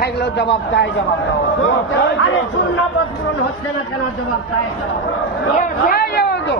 থাকলেও জবাব চাই, জবাব দাও। আরে শূন্য পদ পূরণ হচ্ছে না কেন? জবাব চাই, জবাব দাও।